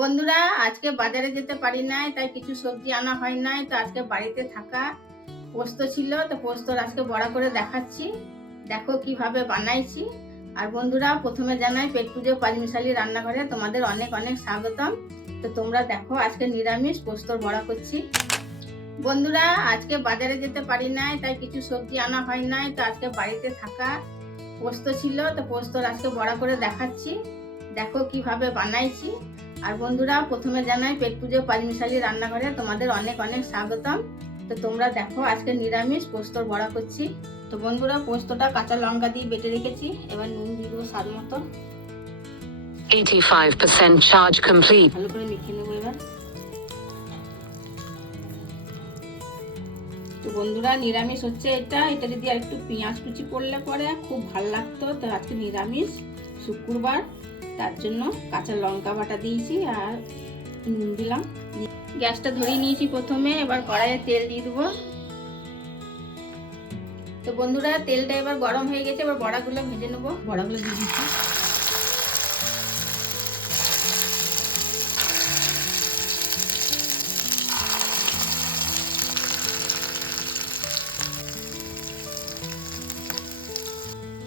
বন্ধুরা আজকে বাজারে যেতে পারি নাই, তাই কিছু সবজি আনা হয় নাই। তো আজকে বাড়িতে থাকা পোস্ত ছিল, তো পোস্তর আজকে বড়া করে দেখাচ্ছি। দেখো কিভাবে বানাইছি। আর বন্ধুরা প্রথমে জানাই পেট পুজো পাঁচমিশালি রান্নাঘরে তোমাদের অনেক অনেক স্বাগতম। তো তোমরা দেখো আজকে নিরামিষ পোস্তর বড়া করছি। বন্ধুরা আজকে বাজারে যেতে পারি নাই, তাই কিছু সবজি আনা হয় নাই। তো আজকে বাড়িতে থাকা পোস্ত ছিল, তো পোস্তর আজকে বড়া করে দেখাচ্ছি। দেখো কিভাবে বানাইছি। আর বন্ধুরা প্রথমে জানাই পেট পুজো পাঁচমিশালি রান্নাঘরে তোমাদের অনেক অনেক স্বাগতম। তো তোমরা দেখো আজকে নিরামিষ পোস্তর বড়া করছি। তো বন্ধুরা পোস্তটা কাঁচা লঙ্কা দিয়ে বেটে রেখেছি, এবার নুন দিয়ে দেবো স্বাদ মতো। 85% charge complete. ভালো করে মেখে নেবো এবার। তো বন্ধুরা নিরামিষ হচ্ছে এটা যদি আর একটু পেঁয়াজ কুচি করলে পরে খুব ভালো লাগতো। তো আজকে নিরামিষ শুক্রবার, তার জন্য কাঁচা লঙ্কা বাটা দিয়েছি আর নুন দিলাম। গ্যাসটা ধরিয়ে নিয়েছি প্রথমে, এবার কড়াইয়ে তেল দিয়ে দেবো। তো বন্ধুরা তেলটা এবার গরম হয়ে গেছে, এবার বড়াগুলো ভেজে নেবো। বড়াগুলো দিয়ে দিচ্ছি।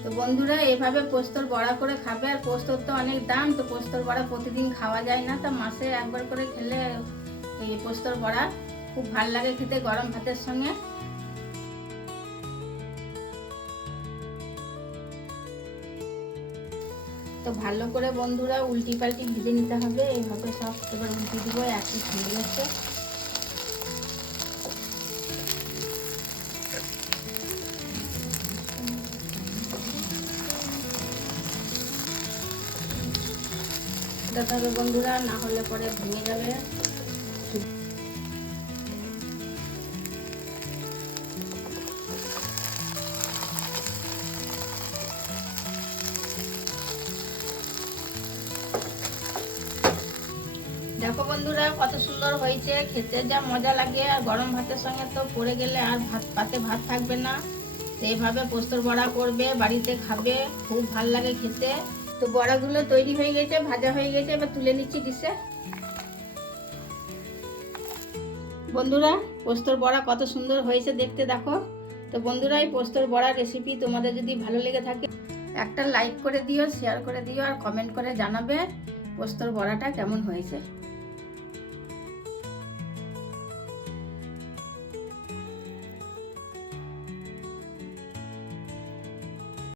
তো বন্ধুরা এভাবে পোস্তর বড়া করে খাবে। আর পোস্তর তো অনেক দাম, তো পোস্তর বড়া প্রতিদিন খাওয়া যায় না, তা মাসে একবার করে খেলে এই পোস্তর বড়া খুব ভালো লাগে খেতে গরম ভাতের সঙ্গে। তো ভালো করে বন্ধুরা উল্টি পাল্টি ভেজে নিতে হবে। এইভাবে সব এবার উল্টি দিব, একই ভেজে যাচ্ছে। দিতে হবে বন্ধুরা, না হলে পরে ভেঙে যাবে। দেখো বন্ধুরা কত সুন্দর হয়েছে, খেতে যা মজা লাগে। আর গরম ভাতের সঙ্গে তো পড়ে গেলে আর পাতে ভাত থাকবে না। এইভাবে পোস্তর বড়া করবে, বাড়িতে খাবে, খুব ভাল লাগে খেতে। তো বড়াগুলো তৈরি হয়ে গেছে, ভাজা হয়ে গেছে, এবার তুলে নিচ্ছি ডিশে। বন্ধুরা পোস্তর বড়া কত সুন্দর হয়েছে দেখতে, দেখো। তো বন্ধুরা এই পোস্তর বড়া রেসিপি তোমাদের যদি ভালো লেগে থাকে একটা লাইক করে দিও, শেয়ার করে দিও আর কমেন্ট করে জানাবে পোস্তর বড়াটা কেমন হয়েছে।